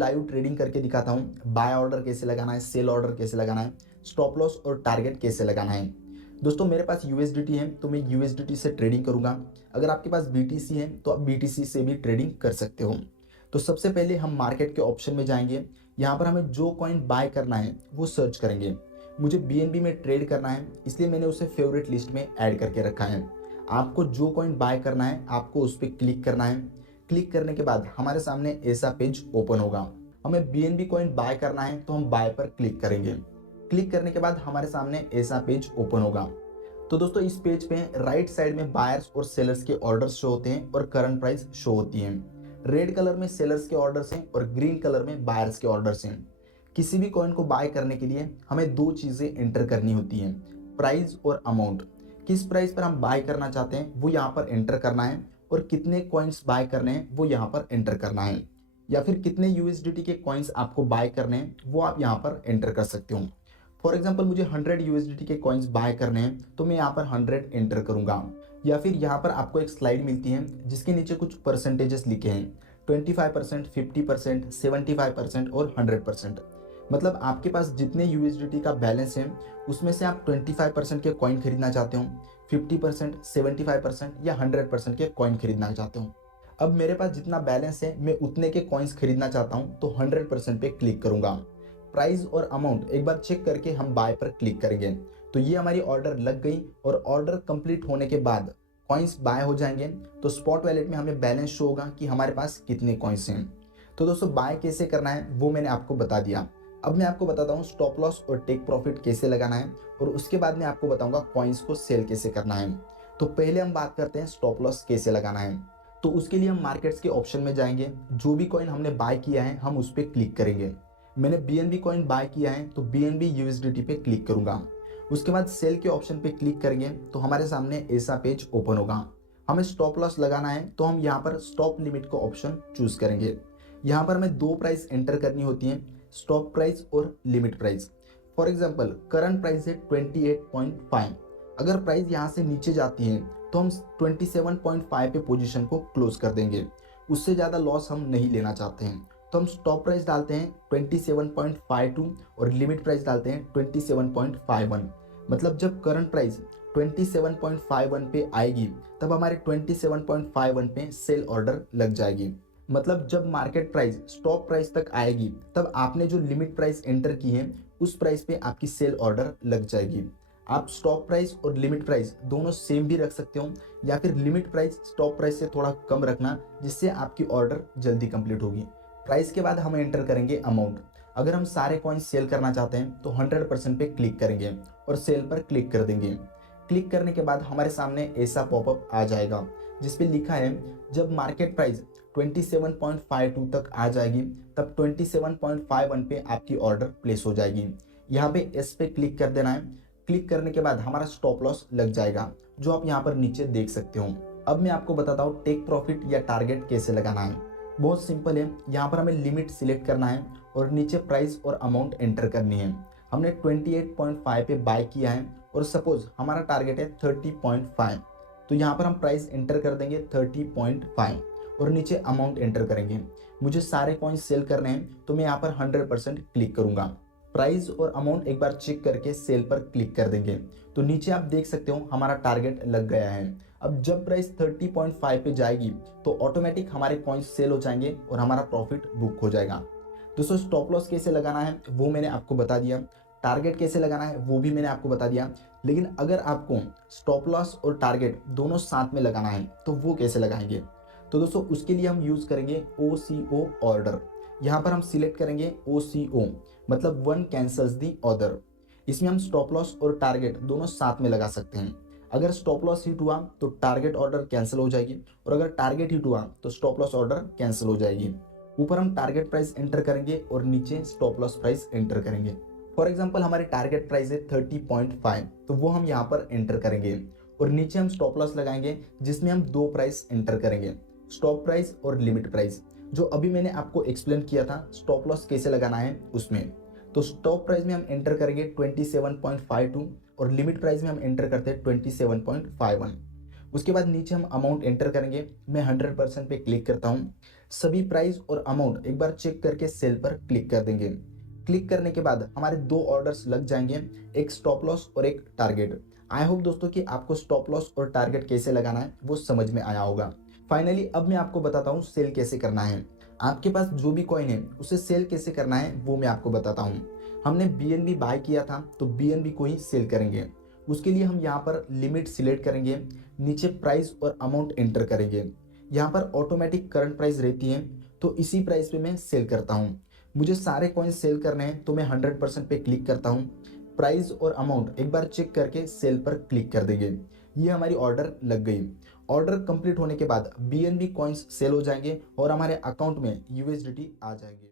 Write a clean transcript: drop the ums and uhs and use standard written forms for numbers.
Live trading करके दिखाता हूँ। बाय ऑर्डर कैसे लगाना है, सेल ऑर्डर कैसे लगाना है, स्टॉप लॉस और टारगेट कैसे लगाना है। दोस्तों मेरे पास यूएसडीटी है तो मैं यूएसडीटी से ट्रेडिंग करूंगा। अगर आपके पास बीटीसी है तो आप बीटीसी से भी ट्रेडिंग कर सकते हो। तो सबसे पहले हम मार्केट के ऑप्शन में जाएंगे। यहाँ पर हमें जो कॉइन बाय करना है वो सर्च करेंगे। मुझे बीएनबी में ट्रेड करना है इसलिए मैंने उसे फेवरेट लिस्ट में ऐड करके रखा है। आपको जो कॉइन बाय करना है आपको उस पर क्लिक करना है। क्लिक करने के बाद हमारे सामने ऐसा पेज ओपन होगा। हमें बीएनबी कॉइन बाय करना है तो हम बाय पर क्लिक करेंगे। क्लिक करने के बाद हमारे सामने ऐसा पेज ओपन होगा। तो दोस्तों इस पेज पे राइट साइड में बायर्स और सेलर्स के ऑर्डर्स शो होते हैं और करंट प्राइस शो होती है। रेड कलर में सेलर्स के ऑर्डर्स हैं और ग्रीन कलर में बायर्स के ऑर्डर्स हैं। किसी भी कॉइन को बाय करने के लिए हमें दो चीजें एंटर करनी होती हैं, प्राइस और अमाउंट। किस प्राइस पर हम बाय करना चाहते हैं वो यहाँ पर एंटर करना है और कितने कॉइन्स बाय करने हैं वो यहाँ पर एंटर करना है, या फिर कितने यूएसडीटी के कॉइन्स आपको बाय करने हैं वो आप यहाँ पर एंटर कर सकते हो। फॉर एग्जाम्पल मुझे 100 यूएसडीटी के कॉइन्स बाय करने हैं तो मैं यहाँ पर 100 एंटर करूंगा। या फिर यहाँ पर आपको एक स्लाइड मिलती है जिसके नीचे कुछ परसेंटेजेस लिखे हैं, 25%, 50%, 75% और 100%। मतलब आपके पास जितने यूएसडीटी का बैलेंस है उसमें से आप 25% के कॉइन खरीदना चाहते हो, 50%, 75% या 100% के कॉइन खरीदना चाहते हो। अब मेरे पास जितना बैलेंस है मैं उतने के कॉइन्स खरीदना चाहता हूँ तो 100% पे क्लिक करूंगा। प्राइस और अमाउंट एक बार चेक करके हम बाय पर क्लिक करेंगे। तो ये हमारी ऑर्डर लग गई और ऑर्डर कंप्लीट होने के बाद कॉइन्स बाय हो जाएंगे। तो स्पॉट वैलेट में हमें बैलेंस शो होगा कि हमारे पास कितने कॉइन्स हैं। तो दोस्तों बाय कैसे करना है वो मैंने आपको बता दिया। अब मैं आपको बताता हूँ स्टॉप लॉस और टेक प्रॉफिट कैसे लगाना है और उसके बाद मैं आपको बताऊंगा कॉइन्स को सेल कैसे करना है। तो पहले हम बात करते हैं स्टॉप लॉस कैसे लगाना है। तो उसके लिए हम मार्केट्स के ऑप्शन में जाएंगे। जो भी कॉइन हमने बाय किया है हम उस पर क्लिक करेंगे। मैंने बीएनबी कॉइन बाय किया है तो बीएनबी यूएसडीटी पे क्लिक करूंगा। उसके बाद सेल के ऑप्शन पे क्लिक करेंगे तो हमारे सामने ऐसा पेज ओपन होगा। हमें स्टॉप लॉस लगाना है तो हम यहाँ पर स्टॉप लिमिट का ऑप्शन चूज करेंगे। यहाँ पर हमें दो प्राइस एंटर करनी होती है, स्टॉप प्राइस और limit price. For example current price है 28.5। अगर प्राइस यहाँ से नीचे जाती है तो हम 27.5 पे पोजीशन को क्लोज कर देंगे। उससे ज़्यादा लॉस हम नहीं लेना चाहते हैं तो हम स्टॉप प्राइस डालते हैं 27.52 और लिमिट प्राइस डालते हैं 27.51। मतलब जब करंट प्राइस 27.51 पे आएगी तब हमारे 27.51 पे सेल ऑर्डर लग जाएगी। मतलब जब मार्केट प्राइस स्टॉप प्राइस तक आएगी तब आपने जो लिमिट प्राइस एंटर की है उस प्राइस पे आपकी सेल ऑर्डर लग जाएगी। आप स्टॉप प्राइस और लिमिट प्राइस दोनों सेम भी रख सकते हो या फिर लिमिट प्राइस स्टॉप प्राइस से थोड़ा कम रखना जिससे आपकी ऑर्डर जल्दी कंप्लीट होगी। प्राइस के बाद हम एंटर करेंगे अमाउंट। अगर हम सारे कॉइन्स सेल करना चाहते हैं तो 100% पे क्लिक करेंगे और सेल पर क्लिक कर देंगे। क्लिक करने के बाद हमारे सामने ऐसा पॉपअप आ जाएगा जिस पे लिखा है जब मार्केट प्राइस 27.52 तक आ जाएगी तब 27.51 पे आपकी ऑर्डर प्लेस हो जाएगी। यहाँ पे एस पे क्लिक कर देना है। क्लिक करने के बाद हमारा स्टॉप लॉस लग जाएगा जो आप यहाँ पर नीचे देख सकते हो। अब मैं आपको बताता हूँ टेक प्रॉफिट या टारगेट कैसे लगाना है। बहुत सिंपल है। यहाँ पर हमें लिमिट सिलेक्ट करना है और नीचे प्राइस और अमाउंट एंटर करनी है। हमने 28.5 पे बाय किया है और सपोज हमारा टारगेट है 30.5। तो यहाँ पर हम प्राइस एंटर कर देंगे 30.5 और नीचे अमाउंट एंटर करेंगे। मुझे सारे कॉइन्स सेल करने हैं तो मैं यहाँ पर 100% क्लिक करूंगा। प्राइस और अमाउंट एक बार चेक करके सेल पर क्लिक कर देंगे। तो नीचे आप देख सकते हो हमारा टारगेट लग गया है। अब जब प्राइस 30.5 पे जाएगी तो ऑटोमेटिक हमारे कॉइन्स सेल हो जाएंगे और हमारा प्रॉफिट बुक हो जाएगा। दोस्तों स्टॉप लॉस कैसे लगाना है वो मैंने आपको बता दिया, टारगेट कैसे लगाना है वो भी मैंने आपको बता दिया। लेकिन अगर आपको स्टॉप लॉस और टारगेट दोनों साथ में लगाना है तो वो कैसे लगाएंगे। तो दोस्तों उसके लिए हम यूज करेंगे OCO ऑर्डर। यहाँ पर हम सिलेक्ट करेंगे OCO मतलब वन कैंसल्स दी ऑर्डर। इसमें हम स्टॉप लॉस और टारगेट दोनों साथ में लगा सकते हैं। अगर स्टॉप लॉस हिट हुआ तो टारगेट ऑर्डर कैंसिल हो जाएगी और अगर टारगेट हिट हुआ तो स्टॉप लॉस ऑर्डर कैंसिल हो जाएगी। ऊपर हम टारगेट प्राइस एंटर करेंगे और नीचे स्टॉप लॉस प्राइस एंटर करेंगे। फॉर एग्जांपल हमारी टारगेट प्राइस है 30.5 तो वो हम यहाँ पर एंटर करेंगे और नीचे हम स्टॉप लॉस लगाएंगे जिसमें हम दो प्राइस एंटर करेंगे, स्टॉप प्राइस और लिमिट प्राइस, जो अभी मैंने आपको एक्सप्लेन किया था स्टॉप लॉस कैसे लगाना है उसमें। तो स्टॉप प्राइस में हम एंटर करेंगे 27.52 और लिमिट प्राइस में हम एंटर करते हैं 27.51। उसके बाद नीचे हम अमाउंट एंटर करेंगे। मैं 100% पे क्लिक करता हूँ। सभी प्राइस और अमाउंट एक बार चेक करके सेल पर क्लिक कर देंगे। क्लिक करने के बाद हमारे 2 ऑर्डर्स लग जाएंगे, एक स्टॉप लॉस और एक टारगेट। आई होप दोस्तों कि आपको स्टॉप लॉस और टारगेट कैसे लगाना है वो समझ में आया होगा। फाइनली अब मैं आपको बताता हूँ सेल कैसे करना है। आपके पास जो भी कॉइन है उसे सेल कैसे करना है वो मैं आपको बताता हूँ। हमने BNB बाय किया था तो BNB को ही सेल करेंगे। उसके लिए हम यहाँ पर लिमिट सिलेक्ट करेंगे, नीचे प्राइस और अमाउंट एंटर करेंगे। यहाँ पर ऑटोमेटिक करंट प्राइस रहती है तो इसी प्राइस पे मैं सेल करता हूँ। मुझे सारे कॉइन सेल करने हैं तो मैं 100% पे क्लिक करता हूँ। प्राइस और अमाउंट एक बार चेक करके सेल पर क्लिक कर देंगे। ये हमारी ऑर्डर लग गई। ऑर्डर कंप्लीट होने के बाद BNB कॉइन्स सेल हो जाएंगे और हमारे अकाउंट में USDT आ जाएंगे।